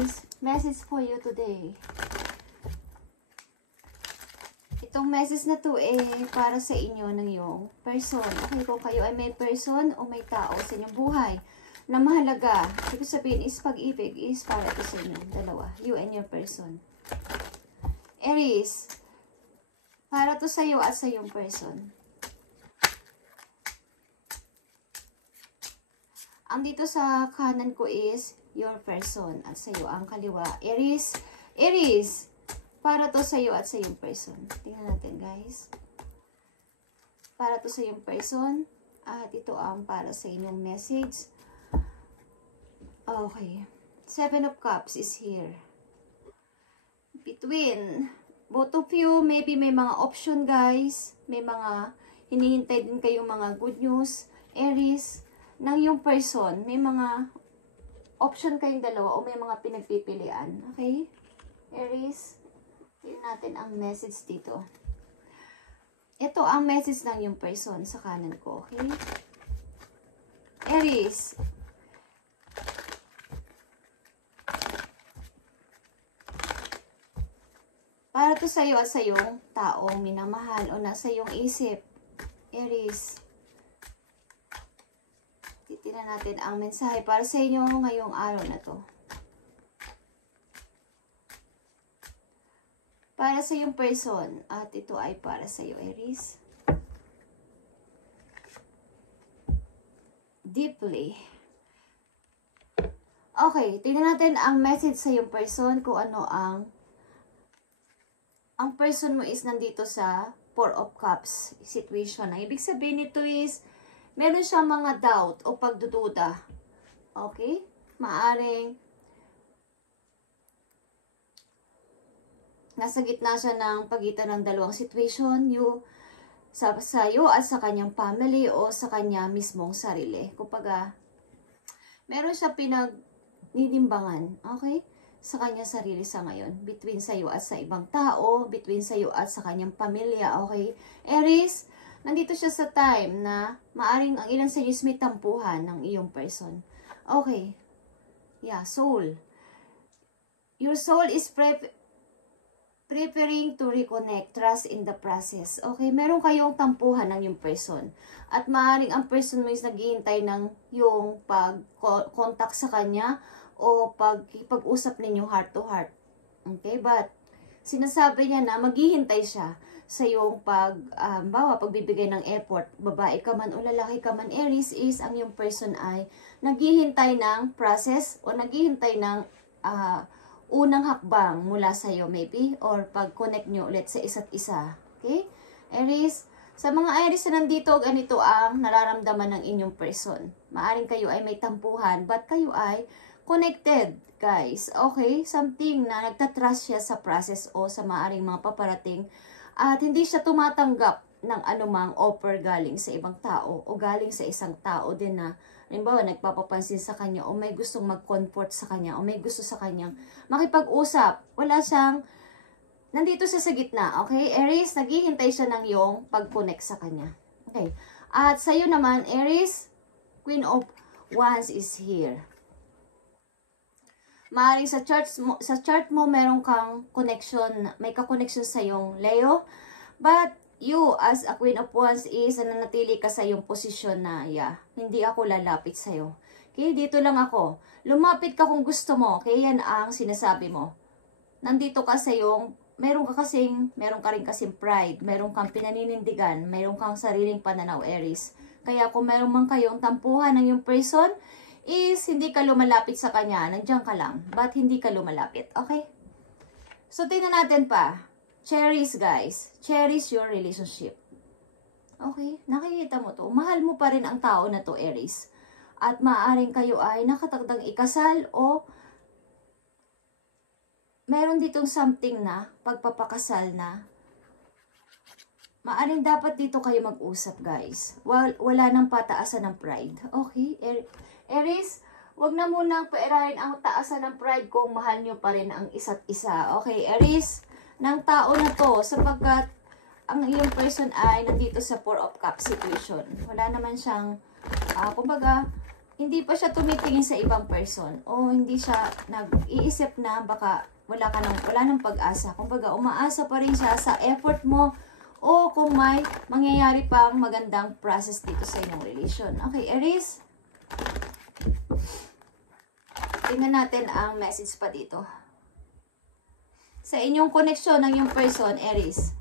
Aries, message for you today. Itong message na to para sa inyo ng iyong person. Okay, kung kayo ay may person o may tao sa inyong buhay na mahalaga, ibig sabihin is pag-ibig is para ito sa inyo, dalawa. You and your person. Aries, para to sa iyo at sa iyong person. Ang dito sa kanan ko is your person at sa iyo ang kaliwa. Aries, Aries, para to sa iyo at sa iyong person. Tingnan natin, guys. Para to sa iyong person at ito ang para sa inyong message. Okay. 7 of Cups is here. Between both of you, maybe may mga option, guys. May mga hinihintay din kayong mga good news. Aries, ng yung person, may mga option kayong dalawa o may mga pinagpipilian. Okay? Aries, tingnan natin ang message dito. Ito ang message ng yung person sa kanan ko. Okay? Aries, para to sa iyo at sa iyong taong minamahal o nasa iyong isip. Aries, titignan natin ang mensahe para sa inyo ngayong araw na to. Para sa iyong person at ito ay para sa iyo, Aries. Deeply. Okay, tingnan natin ang message sa iyong person kung ano ang person mo is nandito sa 4 of Cups situation. Ang ibig sabihin nito is meron siyang mga doubt o pagdududa. Okay? Maaring nasa gitna siya ng pagitan ng dalawang situation, sa iyo at sa kanyang family o sa kanya mismong sarili. Kumbaga, meron siya pinagninimbangan, okay? Sa kanya sarili sa ngayon. Between sa iyo at sa ibang tao, between sa iyo at sa kanyang pamilya, okay? Aries, nandito siya sa time na maaring ang ilan sa inyo is may tampuhan ng iyong person. Okay. Yeah, soul. Your soul is preparing to reconnect, trust in the process. Okay, meron kayong tampuhan ng iyong person. At maaring ang person mo is naghihintay ng yung pag-contact sa kanya o pag-usap ninyo heart to heart. Okay, but sinasabi niya na maghihintay siya sa iyong pagbibigay ng effort, babae ka man o lalaki ka man, Aries, is ang iyong person ay naghihintay ng process o naghihintay ng unang hakbang mula sa iyo maybe or pag-connect nyo ulit sa isa't isa. Okay? Aries, sa mga Aries na nandito, ganito ang nararamdaman ng inyong person. Maaring kayo ay may tampuhan, but kayo ay connected, guys. Okay? Something na nagtatrust siya sa process o sa maaring mga paparating at hindi siya tumatanggap ng anumang offer galing sa ibang tao o galing sa isang tao din na halimbawa nagpapapansin sa kanya o may gustong mag-comfort sa kanya o may gusto sa kanyang makipag-usap. Wala siyang, nandito siya sa gitna, okay? Aries, naghihintay siya ng iyong pag-connect sa kanya. Okay. At sa'yo naman, Aries, Queen of Wands is here. Maaaring sa chart mo meron kang connection, may ka-connection sa iyong Leo, but you as a Queen of Wands is nananatili ka sa iyong posisyon na, hindi ako lalapit sa iyo. Okay, dito lang ako. Lumapit ka kung gusto mo. Okay, yan ang sinasabi mo. Nandito ka sa iyong, meron ka rin kasing pride, meron kang pinaninindigan, meron kang sariling pananaw, Aries. Kaya kung meron man kayong tampuhan ng iyong person, is hindi ka lumalapit sa kanya, nandiyan ka lang, but hindi ka lumalapit, okay? So, tingnan natin pa. Cherish, guys. Cherish your relationship. Okay? Nakikita mo to. Mahal mo pa rin ang tao na to, Aries. At maaaring kayo ay nakatakdang ikasal o meron ditong something na pagpapakasal na maaring dapat dito kayo mag-usap, guys. Wala nang pataasan ng pride. Okay? Aries, wag na munang pairahin ang taasan ng pride kung mahal nyo pa rin ang isa't isa. Okay, Aries, ng tao na to, sapagkat ang iyong person ay nandito sa 4 of Cups situation. Wala naman siyang, kumbaga, hindi pa siya tumitingin sa ibang person o hindi siya nag-iisip na baka wala nang pag-asa. Kumbaga, umaasa pa rin siya sa effort mo o kung may mangyayari pang magandang process dito sa inyong relation. Okay, Aries. Tingnan natin ang message pa dito. Sa inyong koneksyon ng yung person, Aries.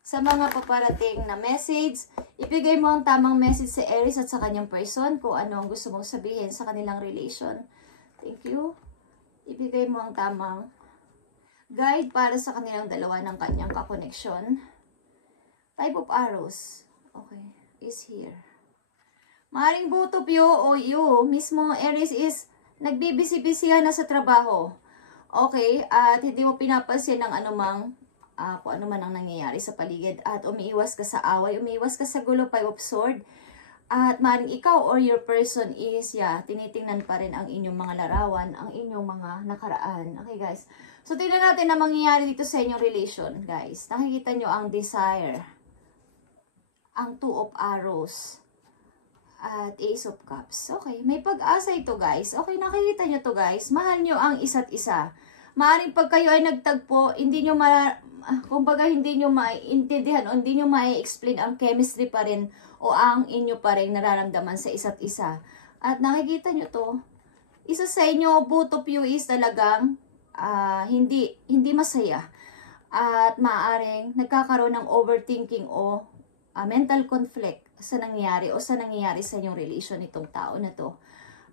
Sa mga paparating na message, ibigay mo ang tamang message sa Aries at sa kanyang person kung ano ang gusto mong sabihin sa kanilang relation. Thank you. Ibigay mo ang tamang guide para sa kanilang dalawa ng kanyang kakoneksyon. Five of Arrows. Okay, is here. Maring both of you o you, mismo Aries is nagbibisi-bisihan na sa trabaho. Okay, at hindi mo pinapansin ng anumang kung ano man ang nangyayari sa paligid at umiiwas ka sa away, umiiwas ka sa gulo, Five of Swords. At maring ikaw or your person is, tinitingnan pa rin ang inyong mga larawan, ang inyong mga nakaraan. Okay, guys. So, tingnan natin na mangyayari dito sa inyong relation, guys. Nakikita nyo ang desire, ang Two of Arrows, at Ace of Cups. Okay, may pag-asa ito, guys. Okay, nakikita nyo to, guys. Mahal nyo ang isa't isa. Maaring pag kayo ay nagtagpo, hindi nyo kumbaga hindi nyo maintindihan o hindi nyo mai-explain ang chemistry pa rin o ang inyo pa rin nararamdaman sa isa't isa. At nakikita nyo to, isa sa inyo, both of you is talagang hindi masaya. At maaaring nagkakaroon ng overthinking o mental conflict sa nangyayari sa inyong relation nitong tao na to.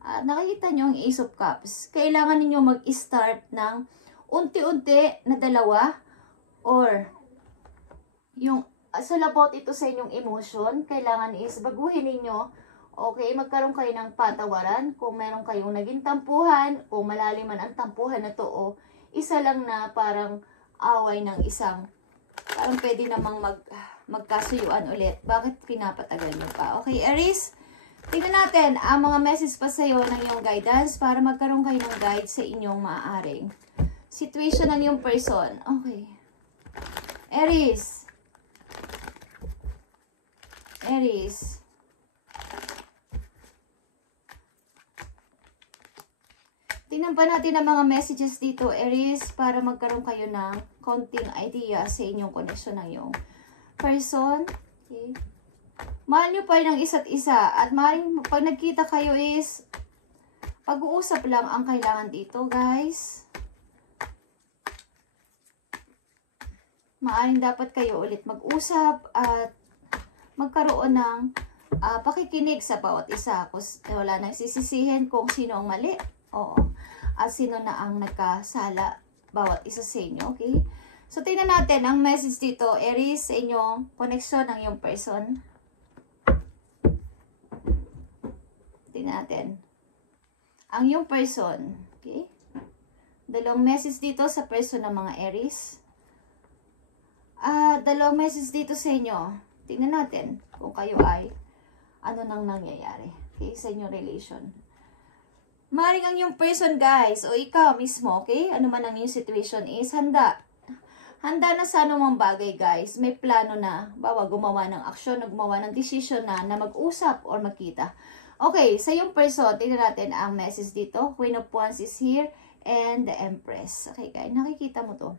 At nakikita nyo ang Ace of Cups. Kailangan ninyo mag-start ng unti-unti na dalawa or yung sa labot ito sa inyong emotion, kailangan is baguhin ninyo. Okay, magkaroon kayo ng patawaran kung meron kayong naging tampuhan o malalim man ang tampuhan na to o isa lang na parang away ng isang parang pwede namang magkasuyuan ulit. Bakit pinapatagal mo pa? Okay, Aries, tingnan natin ang mga message pa sa'yo ng iyong guidance para magkaroon kayo ng guide sa inyong maaaring situation ng iyong person. Okay. Aries. Aries. Tingnan pa natin ang mga messages dito, Aries, para magkaroon kayo ng konting idea sa inyong koneksyon ng iyong person. Okay. Mahal nyo pa rin ang isa't isa. At maaaring pag nagkita kayo is pag-uusap lang ang kailangan dito, guys. Maaaring dapat kayo ulit mag-usap at magkaroon ng pakikinig sa bawat isa. Wala nang sisisihin kung sino ang mali. Oo. At sino na ang nagkasala bawat isa sa inyo. Okay? So, tingnan natin ang message dito, Aries, sa inyong koneksyon ng iyong person. Tingnan natin. Ang iyong person. Okay? Dalawang message dito sa person ng mga Aries. Dalawang message dito sa inyo. Tingnan natin kung kayo ay ano nang nangyayari, okay, sa inyong relation. Maring ang yung person, guys, o ikaw mismo, okay, ano man ang yung situation is handa na sa anumang bagay, guys. May plano na, gumawa ng aksyon, gumawa ng decision na mag-usap or magkita. Okay, sa yung person, tingnan natin ang message dito. Queen of Wands is here and the Empress. Okay, guys, nakikita mo to.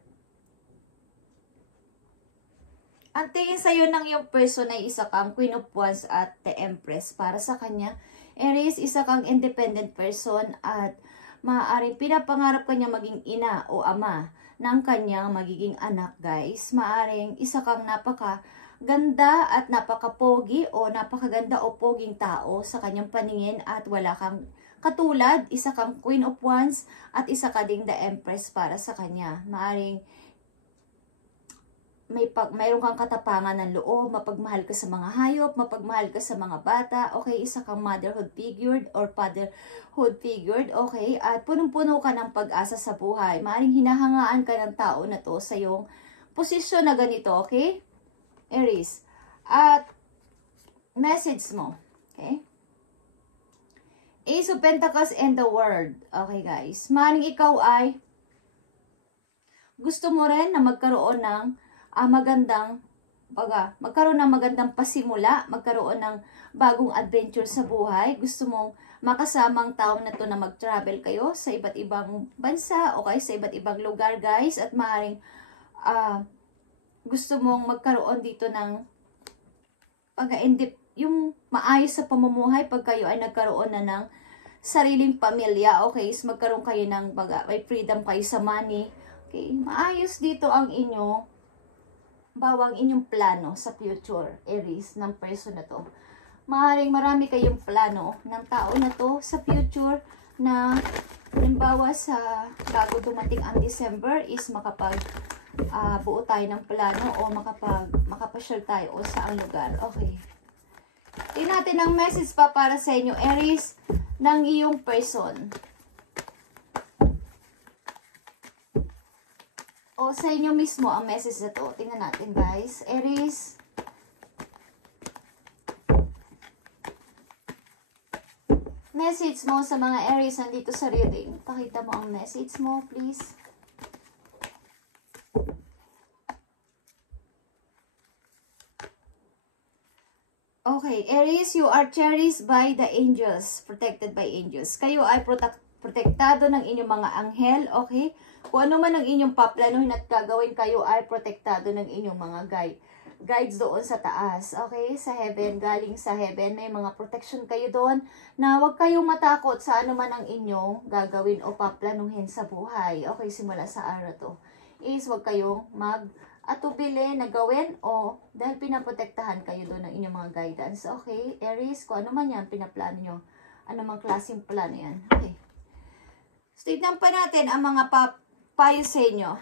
Ang tingin sa'yo ng yung person ay isa kang Queen of Wands at the Empress. Para sa kanya, Aries, isa kang independent person at maaaring pinapangarap kanya maging ina o ama ng kanyang magiging anak, guys. Maaaring isa kang napakaganda at napakapogi o napakaganda o poging tao sa kanyang paningin at wala kang katulad. Isa kang Queen of Wands at isa ka ding the Empress para sa kanya. Maaaring mayroon kang katapangan ng loob, mapagmahal ka sa mga hayop, mapagmahal ka sa mga bata, okay, isa kang motherhood figured or fatherhood figured, okay, at punong-puno ka ng pag-asa sa buhay. Maaaring hinahangaan ka ng tao na to sa iyong posisyon na ganito, okay, Aries. At message mo, okay, Ace of Pentacles and the World, okay guys, maaaring ikaw ay gusto mo rin na magkaroon ng magkaroon ng magandang pasimula, magkaroon ng bagong adventure sa buhay. Gusto mong makasamang tao na to na mag-travel kayo sa iba't ibang bansa o kaya sa iba't ibang lugar, guys. At maaaring gusto mong magkaroon dito ng yung maayos sa pamumuhay pag kayo ay nagkaroon na ng sariling pamilya. Okay, so magkaroon kayo ng may freedom kayo sa money. Okay, maayos dito ang inyong plano sa future, Aries, ng person na to. Maaaring marami kayong plano ng tao na to sa future na halimbawa sa bago dumating ang December is buo tayo ng plano o makapasyal tayo o saang lugar. Okay. Tingnan natin ang message pa para sa inyo, Aries, ng iyong person. O sa inyo mismo ang message na to. Tingnan natin, guys. Aries. Message mo sa mga Aries nandito sa reading. Pakita mo ang message mo, please. Okay, Aries, you are cherished by the angels, protected by angels. Kayo ay protektado ng inyong mga anghel, okay? Kung ano man ang inyong paplanuhin at gagawin, kayo ay protektado ng inyong mga guides doon sa taas, okay? Sa heaven, galing sa heaven, may mga protection kayo doon na huwag kayong matakot sa ano man ang inyong gagawin o paplanuhin sa buhay. Okay, simula sa araw to. Is huwag kayong atubili na gawin o dahil pinaprotektahan kayo doon ng inyong mga guidance. Okay, Aries, kung ano man yan, pinaplano nyo. Ano mang klaseng plano yan. Okay. So, tignan pa natin ang mga payo sa inyo.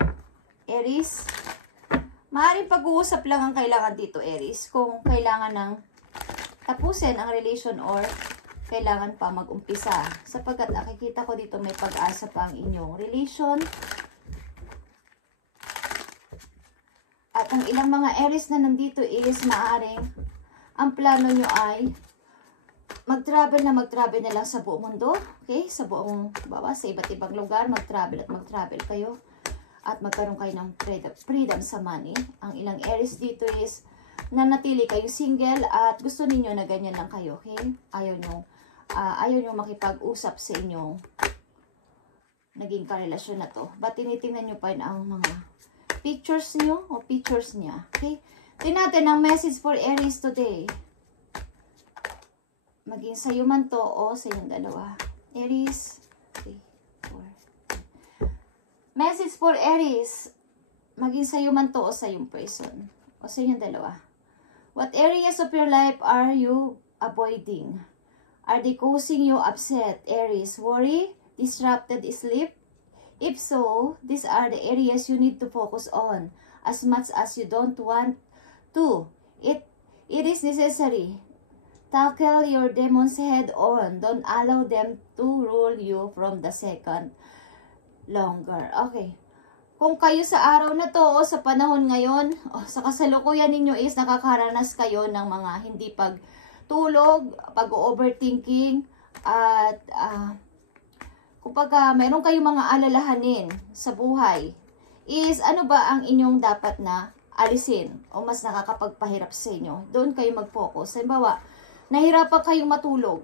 Aries, maaaring pag-uusap lang ang kailangan dito, Aries. Kung kailangan ng tapusin ang relation or kailangan pa mag-umpisa. Sapagkat nakikita ko dito may pag-asa pa ang inyong relation. At ang ilang mga Aries na nandito is maaaring ang plano nyo ay mag-travel na lang sa buong mundo. Okay? Sa buong, sa iba't ibang lugar, mag-travel kayo. At magkaroon kayo ng freedom sa money. Ang ilang Aries dito is nanatili kayo single at gusto ninyo na ganyan lang kayo. Okay? Ayaw nyo makipag-usap sa inyong naging karelasyon na to. But tinitingnan nyo pa rin ang mga pictures niyo o pictures niya. Okay? Tingnan natin ang message for Aries today. Maging sa'yo man to o sa inyong dalawa. Aries. 3, 4. Message for Aries. Maging sa'yo man to o sa iyong person. O sa inyong dalawa. What areas of your life are you avoiding? Are they causing you upset? Aries. Worry? Disrupted sleep? If so, these are the areas you need to focus on. As much as you don't want to, it is necessary. Tackle your demons head on. Don't allow them to rule you from the second longer. Okay. Kung kayo sa araw na to o sa panahon ngayon, o sa kasalukuyan ninyo is nakakaranas kayo ng mga hindi pagtulog, pag-overthinking, at kapag mayroon kayong mga alalahanin sa buhay, is ano ba ang inyong dapat na alisin o mas nakakapagpahirap sa inyo? Doon kayo mag-focus. Halimbawa, nahirapan kayong matulog,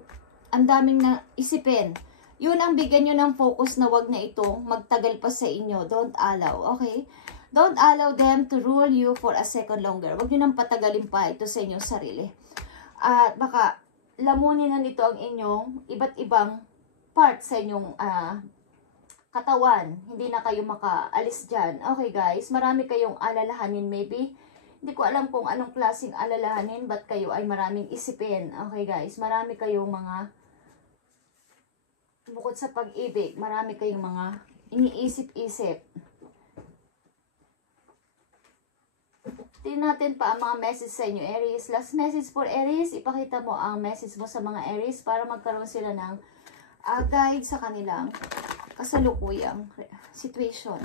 ang daming na isipin, yun ang bigyan nyo ng focus na wag na itong magtagal pa sa inyo. Don't allow, okay? Don't allow them to rule you for a second longer. Wag nyo nang patagalin pa ito sa inyong sarili. At baka lamunin na nito ang inyong iba't ibang part sa inyong katawan. Hindi na kayo makaalis dyan. Okay guys, marami kayong alalahanin maybe. Hindi ko alam kung anong klaseng alalahanin, but kayo ay maraming isipin. Okay guys, marami kayong mga, bukod sa pag-ibig, marami kayong mga iniisip-isip. Tingnan natin pa ang mga message sa inyo, Aries. Last message for Aries, ipakita mo ang message mo sa mga Aries para magkaroon sila ng guide sa kanilang kasalukuyang situation.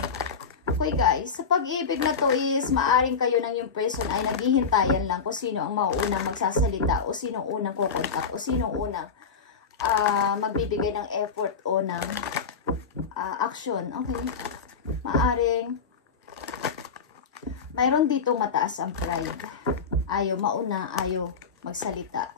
Okay guys, sa pag-ibig na to is maaring kayo ng yung person ay naghihintayan lang kung sino ang mauunang magsasalita o sino ang unang kukontak o sino ang unang magbibigay ng effort o ng action. Okay, maaring mayroon dito mataas ang pride. Ayaw mauna, ayaw magsalita.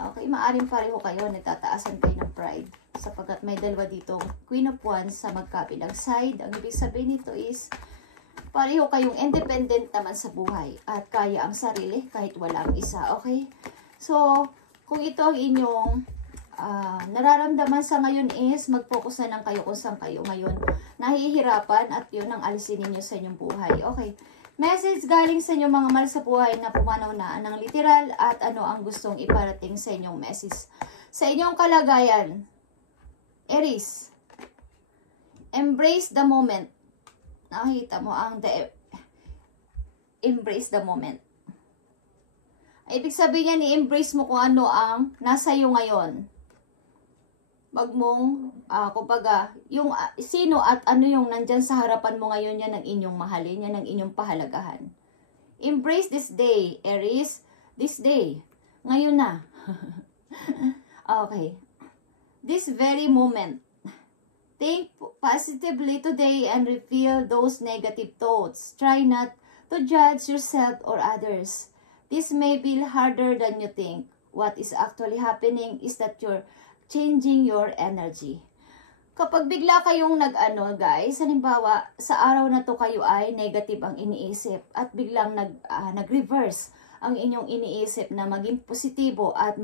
Okay, maaring pareho kayo, nagtataasan kayo ng pride. Sapagkat may dalawa dito, Queen of Wands sa magkabilang side. Ang ibig sabihin nito is, pareho kayong independent naman sa buhay. At kaya ang sarili kahit walang isa. Okay? So, kung ito ang inyong nararamdaman sa ngayon is, mag-focus na lang kayo kung saan kayo ngayon nahihirapan at yun ang alisin ninyo sa inyong buhay. Okay? Message galing sa inyong mga mahal sa buhay na pumanaw na ng literal at ano ang gustong iparating sa inyong message. Sa inyong kalagayan, Aries, embrace the moment. Nakita mo ang embrace the moment. Ibig sabihin niya, i-embrace mo kung ano ang nasa iyo ngayon. Wag mong, kumbaga, yung sino at ano yung nandyan sa harapan mo ngayon, yan ang inyong mahalin, yan ang inyong pahalagahan. Embrace this day, Aries. This day. Ngayon na. Okay. This very moment. Think positively today and reveal those negative thoughts. Try not to judge yourself or others. This may be harder than you think. What is actually happening is that you're changing your energy. Kapag bigla kayong guys, halimbawa, sa araw na to kayo ay negative ang iniisip at biglang nag-reverse ang inyong iniisip na maging positibo at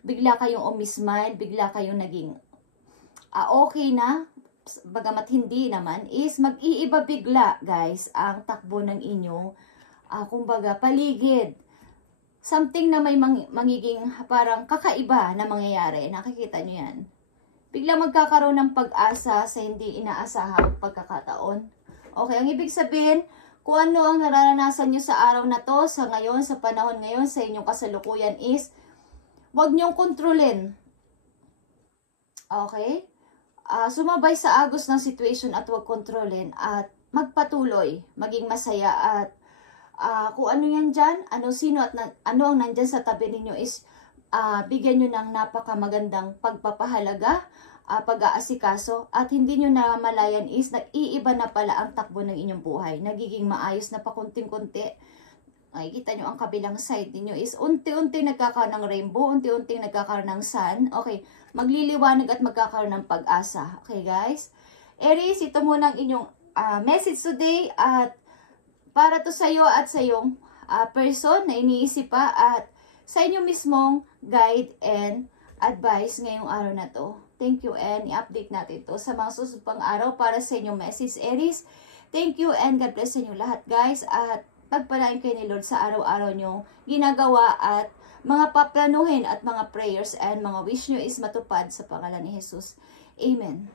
bigla kayong umismile, bigla kayong naging okay na, bagamat hindi naman, is mag-iiba bigla, guys, ang takbo ng inyong, kumbaga, paligid. Something na may magiging parang kakaiba na mangyayari. Nakikita nyo yan. Biglang magkakaroon ng pag-asa sa hindi inaasahang pagkakataon. Okay, ang ibig sabihin, kung ano ang nararanasan nyo sa araw na to, sa ngayon, sa panahon ngayon, sa inyong kasalukuyan is, huwag nyong kontrolin. Okay? Sumabay sa agos ng situation at huwag kontrolin at magpatuloy, maging masaya at kung ano yan dyan, sino at ano ang nandyan sa tabi ninyo is bigyan nyo ng napakamagandang pagpapahalaga, pag-aasikaso, at hindi nyo na malayan is nag-iiba na pala ang takbo ng inyong buhay. Nagiging maayos na pakunting-kunti. Nakikita nyo ang kabilang side ninyo is unti-unti nagkakaroon ng rainbow, unti-unti nagkakaroon ng sun. Okay, magliliwanag at magkakaroon ng pag-asa. Okay guys? Aries, ito muna ang inyong message today at para to sa iyo at sa iyong person na iniisip pa at sa inyo mismong guide and advice ngayong araw na to. Thank you and i-update natin to sa mga susunod pang araw para sa inyong message, Aries. Thank you and God bless sa inyo lahat, guys. At pagpalain kayo ni Lord sa araw-araw nyo ginagawa at mga paplanuhin at mga prayers and mga wish nyo is matupad sa pangalan ni Jesus. Amen.